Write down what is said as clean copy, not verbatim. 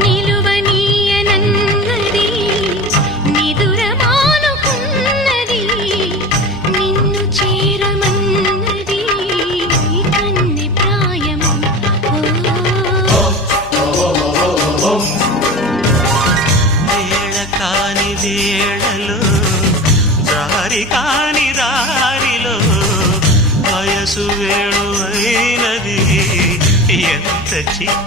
నిలువనీయనన్నది నిదురమానుకున్నది నిన్ను చేరమన్నది కన్నె ప్రాయము వేళ కాని వేళలో దారి కాని దారిలో వయసు వేణువైనది ఎంత చిత్ర